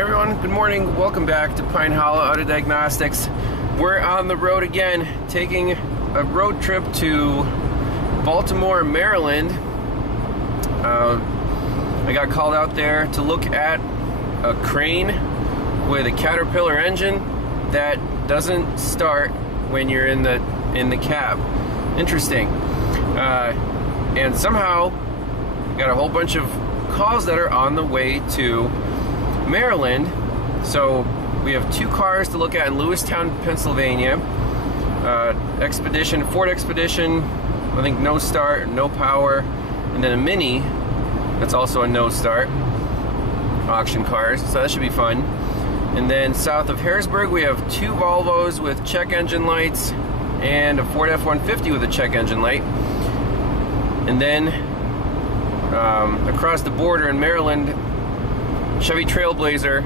Hey everyone, good morning. Welcome back to Pine Hollow Auto Diagnostics. We're on the road again, taking a road trip to Baltimore, Maryland. I got called out there to look at a crane with a Caterpillar engine that doesn't start when you're in the cab. Interesting. And somehow got a whole bunch of calls that are on the way to Maryland. So we have two cars to look at in Lewistown, Pennsylvania. Ford Expedition, I think no start, no power, and then a Mini that's also a no start. Auction cars, so that should be fun. And then south of Harrisburg we have two Volvos with check engine lights and a Ford F-150 with a check engine light. And then across the border in Maryland, Chevy Trailblazer,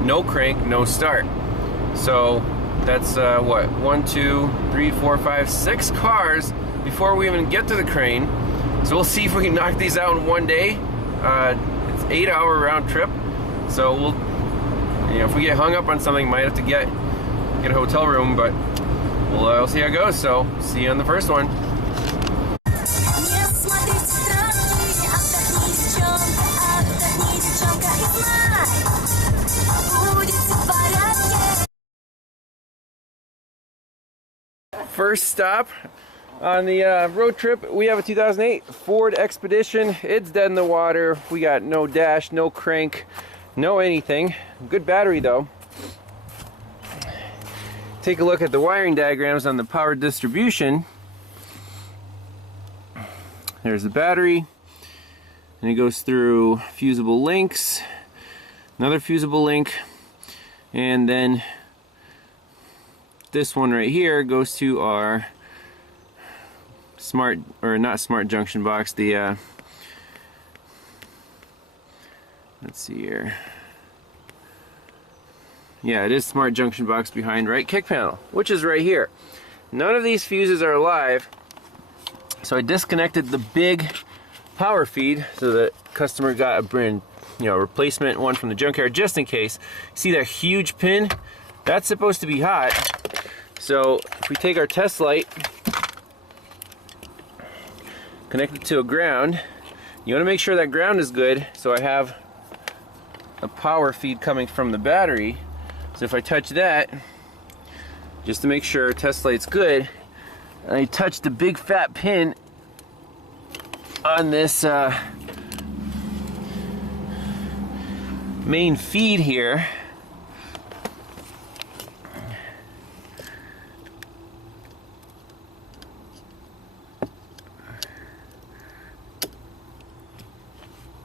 no crank, no start. So that's what, 1, 2, 3, 4, 5, 6 cars before we even get to the crane. So we'll see if we can knock these out in one day. It's an 8-hour round trip. So we'll, if we get hung up on something, might have to get a hotel room, but we'll see how it goes. So see you on the first one. First stop on the road trip, we have a 2008 Ford Expedition. It's dead in the water. We got no dash, no crank, no anything. Good battery though. Take a look at the wiring diagrams on the power distribution. There's the battery, and it goes through fusible links, another fusible link, and then this one right here goes to our smart, or not smart junction box, the let's see here. Yeah, it is smart junction box behind right kick panel, which is right here. None of these fuses are alive, so I disconnected the big power feed so the customer got a brand, replacement one from the junkyard just in case. See that huge pin? That's supposed to be hot. So if we take our test light, connect it to a ground, you want to make sure that ground is good. So I have a power feed coming from the battery. So if I touch that, just to make sure test light's good, and I touch the big fat pin on this main feed here,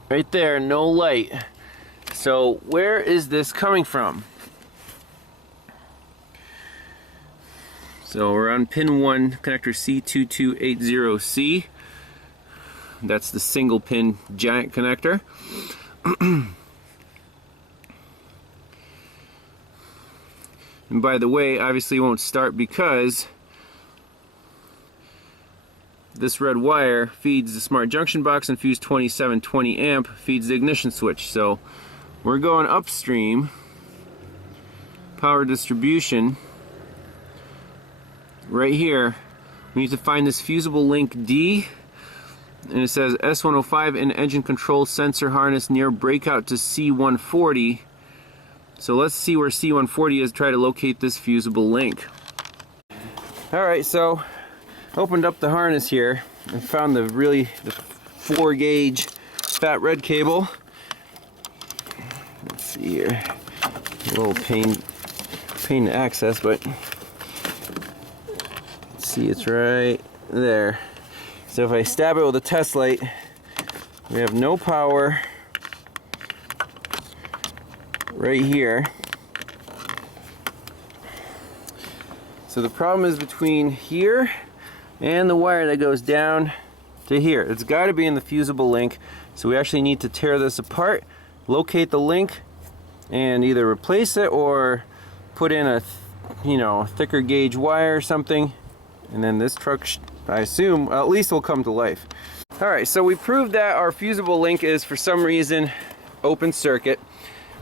right there, no light. So where is this coming from? So we're on pin 1, connector C2280C. That's the single pin giant connector. And by the way, obviously it won't start because this red wire feeds the smart junction box, and fuse 2720 amp feeds the ignition switch. So we're going upstream, power distribution. Right here, we need to find this fusible link D, and it says S105 in engine control sensor harness near breakout to C140. So let's see where C140 is, try to locate this fusible link. Alright, so opened up the harness here and found the 4-gauge fat red cable. Let's see here, a little pain to access, but let's see, it's right there. So if I stab it with a test light, we have no power right here. So the problem is between here and the wire that goes down to here. It's got to be in the fusible link. So we actually need to tear this apart, locate the link, and either replace it or put in a thicker gauge wire or something. And then this truck, I assume, at least will come to life. Alright, so we proved that our fusible link is for some reason open circuit.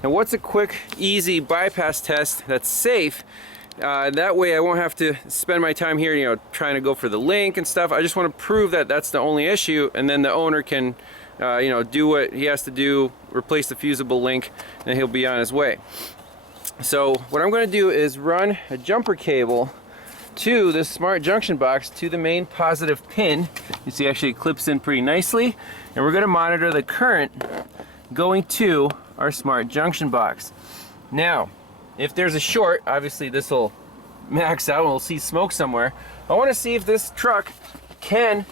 And what's a quick, easy bypass test that's safe? That way I won't have to spend my time here, you know, trying to go for the link and stuff. I just want to prove that that's the only issue, and then the owner can, you know, do what he has to do, replace the fusible link, and he'll be on his way. So what I'm going to do is run a jumper cable to this smart junction box to the main positive pin. You see, actually it clips in pretty nicely, and we're going to monitor the current going to our smart junction box. Now, if there's a short, obviously this will max out and we'll see smoke somewhere. I want to see if this truck can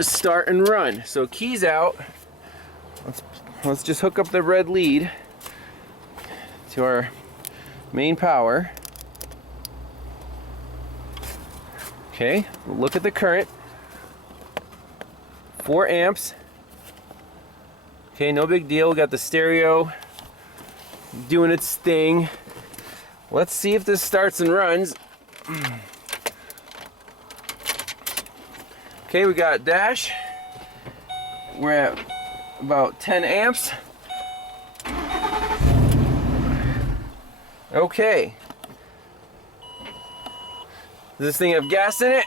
start and run. So keys out. Let's just hook up the red lead to our main power. Okay, look at the current. 4 amps. Okay, no big deal. We got the stereo doing its thing. Let's see if this starts and runs. Okay, we got dash. We're at about 10 amps. Okay. Does this thing have gas in it?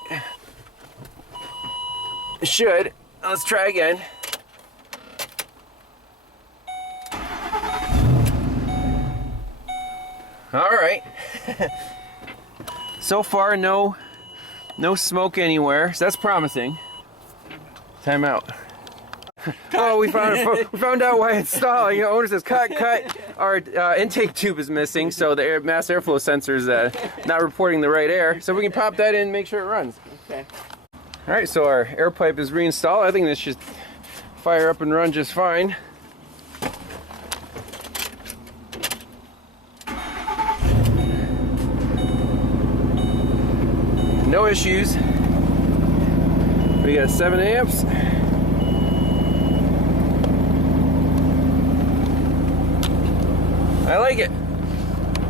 It should. Let's try again. All right. So far, no smoke anywhere. So that's promising. Time out. Oh, we found out why it's stalling. You know, owner says cut. Our intake tube is missing, so the mass airflow sensor is not reporting the right air. So we can pop that in and make sure it runs. Okay. All right. So our air pipe is reinstalled. I think this should fire up and run just fine. No issues. We got 7 amps. I like it.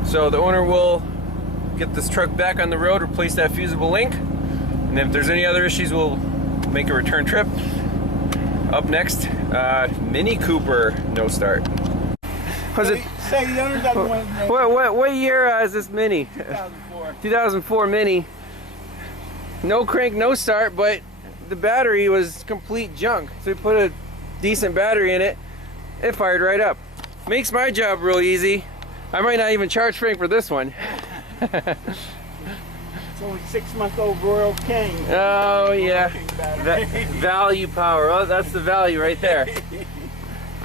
So the owner will get this truck back on the road, replace that fusible link, and if there's any other issues, we'll make a return trip. Up next, Mini Cooper no start. Was it? Say the owner doesn't want to know. What year is this Mini? 2004. 2004 Mini. No crank, no start, but the battery was complete junk. So we put a decent battery in it. It fired right up. Makes my job real easy. I might not even charge Frank for this one. It's only 6-month-old Royal King. Oh yeah, value power. Oh, that's the value right there.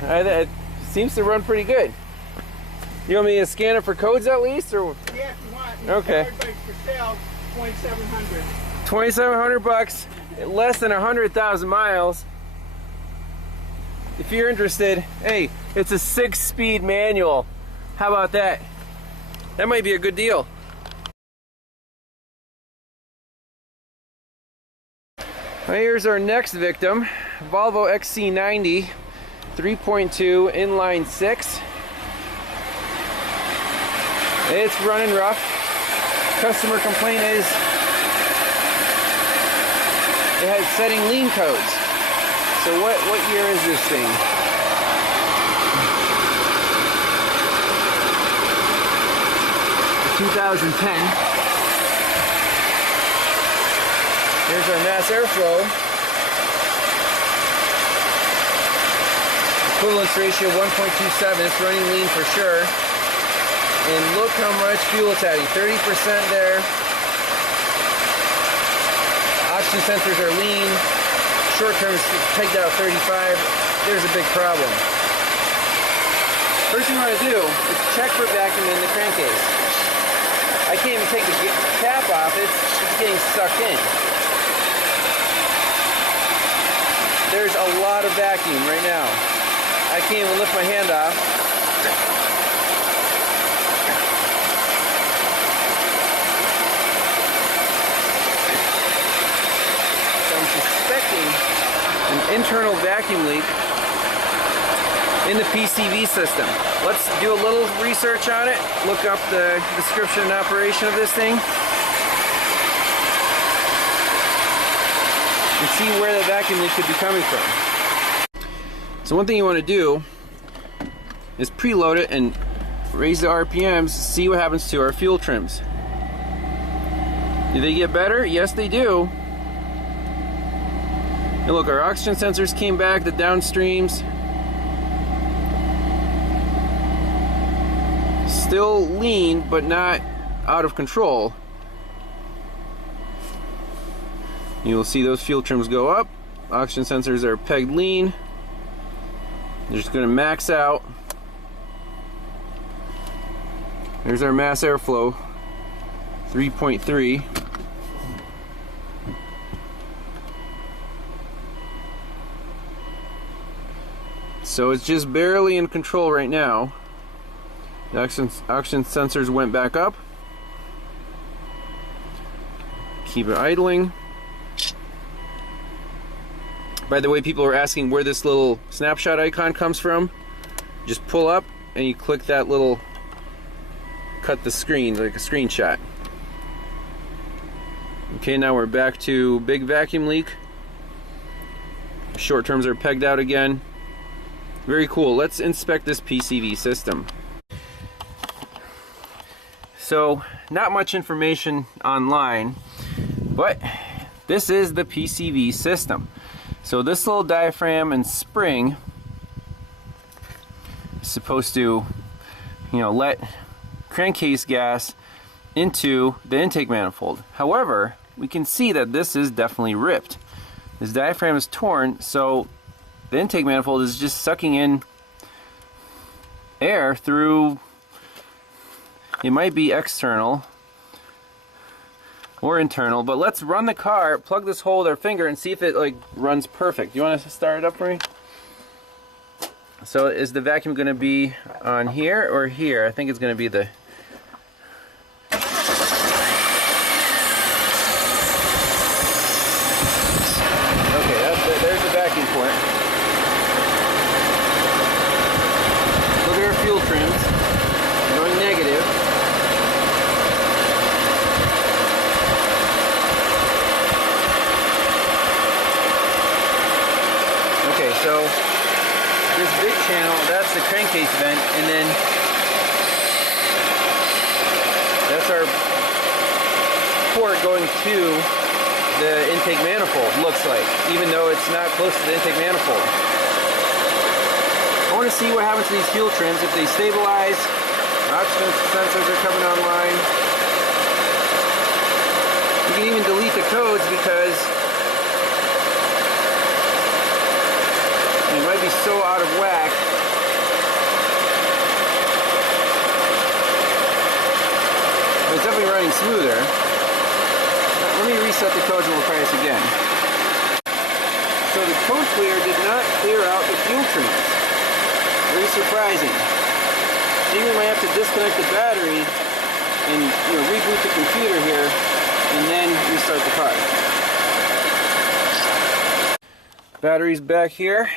It seems to run pretty good. You want me to scan it for codes at least, or? Yeah, if you want. Okay. Everybody's for sale, $2,700. 2,700 bucks, less than 100,000 miles. If you're interested, hey, it's a 6-speed manual. How about that? That might be a good deal. Well, here's our next victim, Volvo XC90 3.2 inline 6. It's running rough. Customer complaint is it has setting lean codes. So what year is this thing? (2010). Here's our mass airflow. Equivalence ratio 1.27. It's running lean for sure. And look how much fuel it's adding. 30% there. Oxygen sensors are lean. Short term is pegged out 35. There's a big problem. First thing you want to do is check for vacuum in the crankcase. I can't even take the cap off. It's getting sucked in. There's a lot of vacuum right now. I can't even lift my hand off. Suspecting an internal vacuum leak in the PCV system. Let's do a little research on it, look up the description and operation of this thing, and see where the vacuum leak could be coming from. So one thing you want to do is preload it and raise the RPMs, see what happens to our fuel trims. Do they get better? Yes, they do. And look, our oxygen sensors came back, the downstreams. Still lean, but not out of control. You will see those fuel trims go up. Oxygen sensors are pegged lean. They're just going to max out. There's our mass airflow, 3.3. So it's just barely in control right now. The oxygen sensors went back up. Keep it idling. By the way, people are asking where this little snapshot icon comes from. Just pull up and you click that little, cut the screen like a screenshot. Okay, now we're back to big vacuum leak. Short terms are pegged out again. Very cool. Let's inspect this PCV system. So, not much information online, but this is the PCV system. So this little diaphragm and spring is supposed to, let crankcase gas into the intake manifold. However, we can see that this is definitely ripped. This diaphragm is torn, so the intake manifold is just sucking in air through, it might be external or internal, but let's run the car, plug this hole with our finger and see if it runs perfect. You want to start it up for me? So is the vacuum going to be on here or here? I think it's going to be the... Okay, there's the vacuum port. Look at our fuel trims, going negative. Okay, so this big channel, that's the crankcase vent, and then that's our port going to the intake manifold, looks like, even though it's not close to the intake manifold. I want to see what happens to these fuel trims if they stabilize. Oxygen sensors are coming online. You can even delete the codes because it might be so out of whack. But it's definitely running smoother. Let me reset the codes and we'll try this again. So the code clear did not clear out the fuel trims. Very surprising. Maybe we might have to disconnect the battery and reboot the computer here and then restart the car. Battery's back here.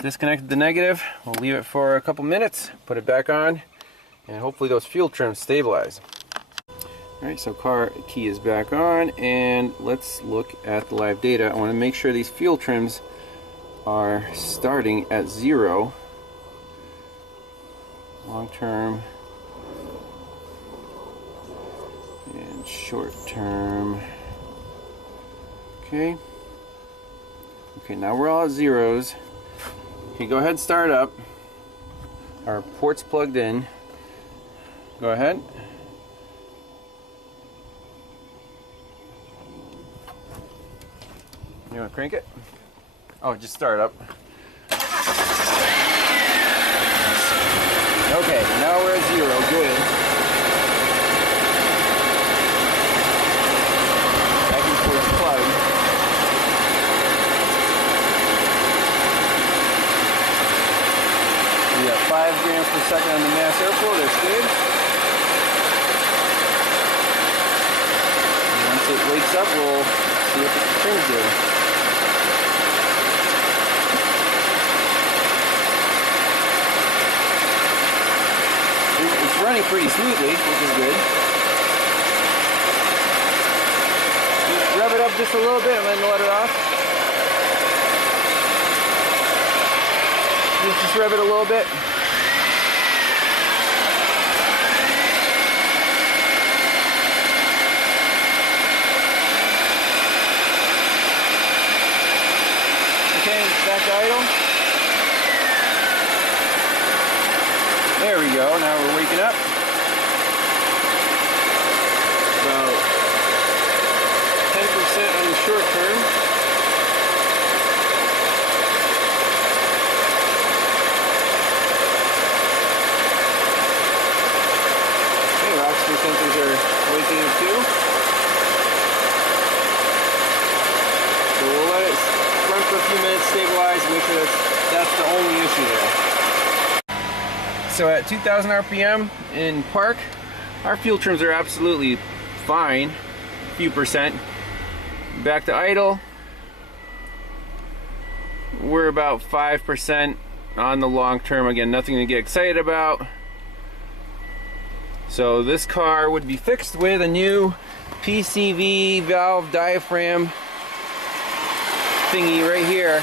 Disconnected the negative. We'll leave it for a couple minutes, put it back on, and hopefully those fuel trims stabilize. Alright, so car key is back on, and let's look at the live data. I want to make sure these fuel trims are starting at 0. Long term and short term. Okay. Okay, now we're all at zeros. Okay, go ahead and start up. Our port's plugged in. Go ahead. You want to crank it? Oh, just start up. Okay, now we're at 0. Good. Vacuum port's plugged. We got 5 grams per second on the mass airflow. That's good. And once it wakes up, we'll see what the trims do. It's running pretty smoothly, which is good. Just rev it up just a little bit and then let it off. Just rev it a little bit. to idle. There we go, now we're waking up. About 10% on the short term. Okay, oxygen sensors are waking up too. So we'll let it run for a few minutes, stabilize, make sure that's the only issue there. So at 2,000 RPM in park, our fuel trims are absolutely fine, a few percent. Back to idle, we're about 5% on the long term. Again, nothing to get excited about. So this car would be fixed with a new PCV valve diaphragm thingy right here,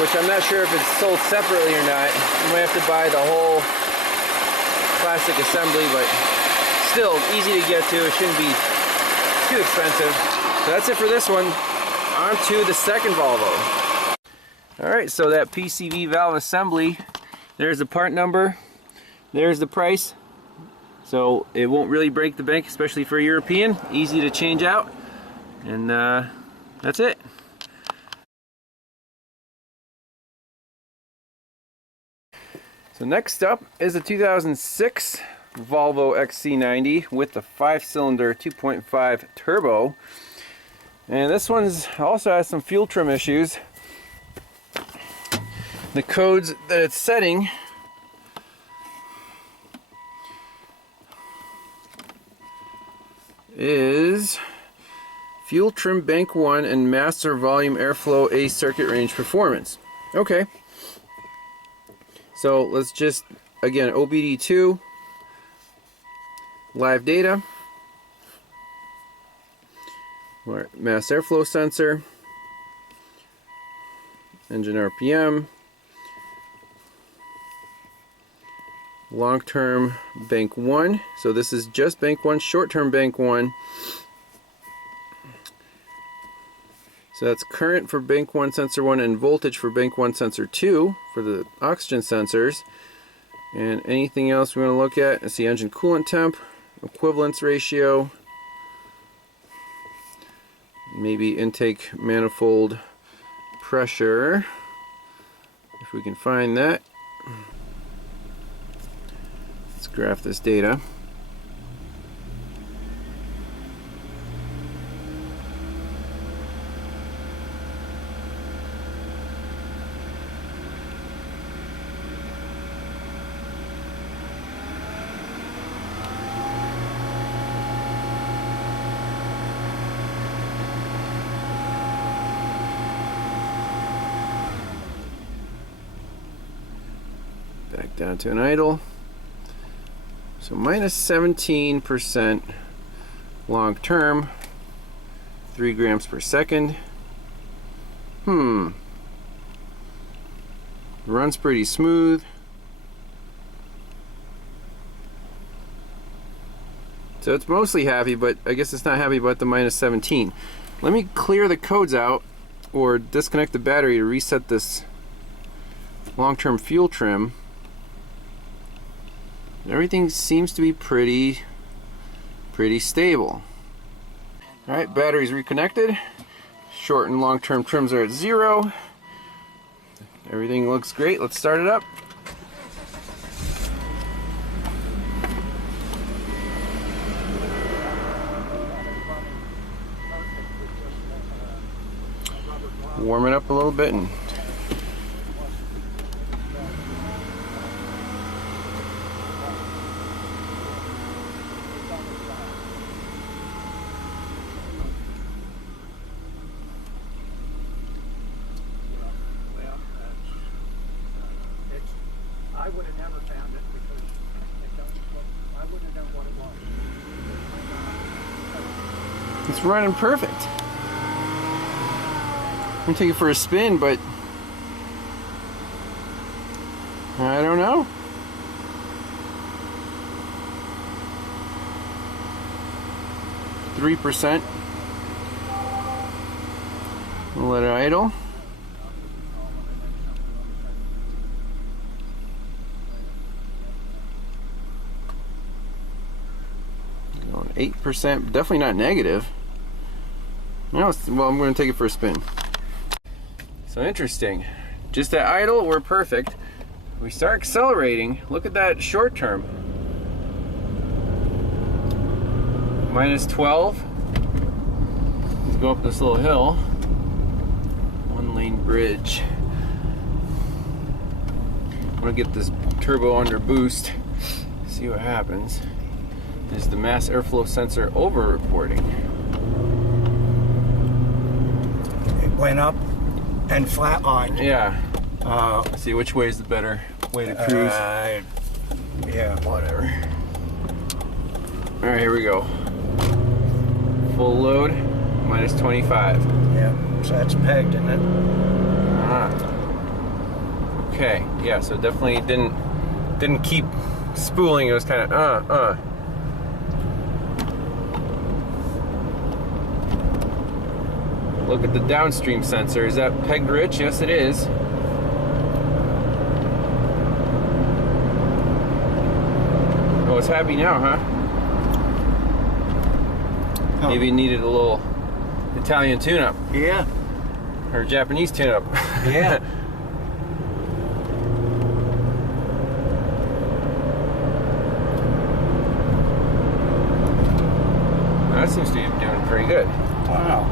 which I'm not sure if it's sold separately or not. You might have to buy the whole plastic assembly, but still easy to get to. It shouldn't be too expensive. So that's it for this one. On to the second Volvo. Alright, so that PCV valve assembly, there's the part number, there's the price. So it won't really break the bank, especially for a European. Easy to change out. And that's it. So next up is a 2006 Volvo XC90 with the 5-cylinder 2.5 turbo. And this one's also has some fuel trim issues. The codes that it's setting is fuel trim bank 1 and master volume airflow A circuit range performance. Okay. So let's just, again, OBD2, live data, mass airflow sensor, engine RPM, long-term bank 1. So this is just bank 1, short-term bank 1. So that's current for bank 1 sensor 1 and voltage for bank 1 sensor 2 for the oxygen sensors. And anything else we want to look at is the engine coolant temp, equivalence ratio, maybe intake manifold pressure, if we can find that. Let's graph this data. Back down to an idle. So minus 17% long term, 3 grams per second. Runs pretty smooth. So it's mostly happy, but I guess it's not happy about the minus 17. Let me clear the codes out or disconnect the battery to reset this long-term fuel trim. Everything seems to be pretty stable. Alright, battery's reconnected. Short and long-term trims are at 0. Everything looks great. Let's start it up. Warm it up a little bit and I would have never found it because I wouldn't have known what it was. it's running perfect. I'm gonna take it for a spin, but I don't know. %. We'll let it idle. Going 8%, definitely not negative. No, well, I'm going to take it for a spin. So interesting. Just at idle, we're perfect. We start accelerating. Look at that short term. Minus 12. Let's go up this little hill. One lane bridge. I'm going to get this turbo under boost. See what happens. Is the mass airflow sensor over reporting? It went up and flatlined. Yeah. Let's see which way is the better way to cruise. Yeah. Whatever. Alright, here we go. Full load, minus 25. Yeah, so that's pegged, isn't it? Okay, yeah, so definitely didn't keep spooling. It was kind of Look at the downstream sensor. Is that pegged rich? Yes, it is. Oh, it's happy now, huh? Oh. Maybe it needed a little Italian tune-up. Yeah. Or Japanese tune-up. Yeah. That seems to be doing pretty good. Wow.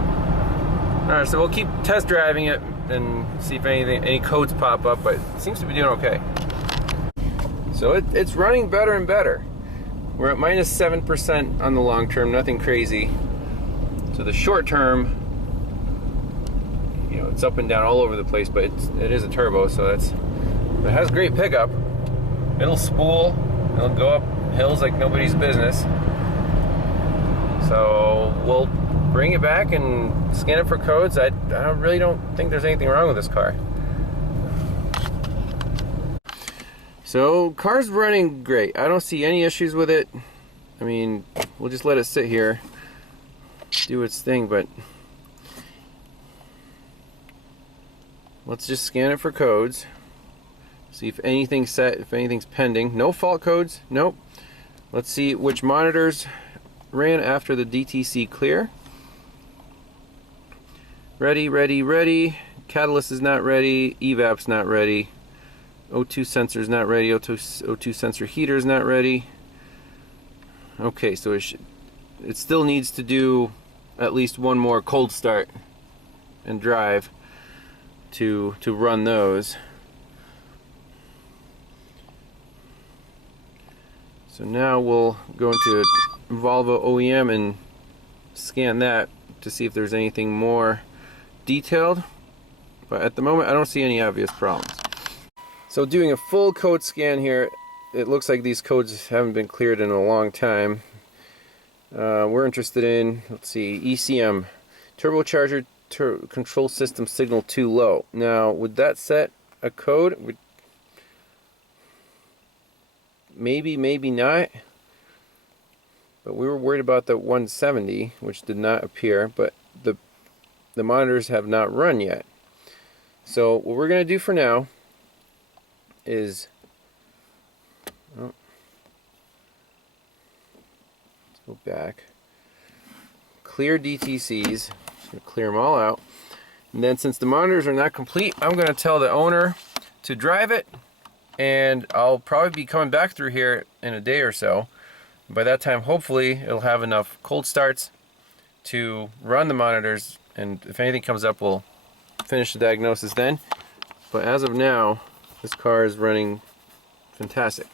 Alright, so we'll keep test driving it and see if any codes pop up, but it seems to be doing okay. So it's running better and better. We're at minus 7% on the long term, nothing crazy. So the short term, you know, it's up and down all over the place, but it is a turbo, so it has great pickup. It'll spool, it'll go up hills like nobody's business. So we'll bring it back and scan it for codes. I really don't think there's anything wrong with this car. So car's running great. I don't see any issues with it. I mean, we'll just let it sit here, do its thing, but let's just scan it for codes. See if anything's set, if anything's pending. No fault codes, nope. Let's see which monitors ran after the DTC clear. Ready, ready, ready. Catalyst is not ready. EVAP's not ready. O2 sensor's not ready. O2 sensor heater is not ready. Okay, so it still needs to do at least one more cold start and drive to run those. So now we'll go into Volvo OEM and scan that to see if there's anything more detailed. But at the moment, I don't see any obvious problems. So doing a full code scan here, it looks like these codes haven't been cleared in a long time. We're interested in, let's see, ECM, turbocharger control system signal too low. Now, would that set a code? Maybe, maybe not. But we were worried about the 170, which did not appear, but the monitors have not run yet. So what we're going to do for now is, let's go back, clear DTCs, just going to clear them all out, and then since the monitors are not complete, I'm going to tell the owner to drive it, and I'll probably be coming back through here in a day or so. By that time, hopefully, it'll have enough cold starts to run the monitors, and if anything comes up, we'll finish the diagnosis then. But as of now, this car is running fantastic.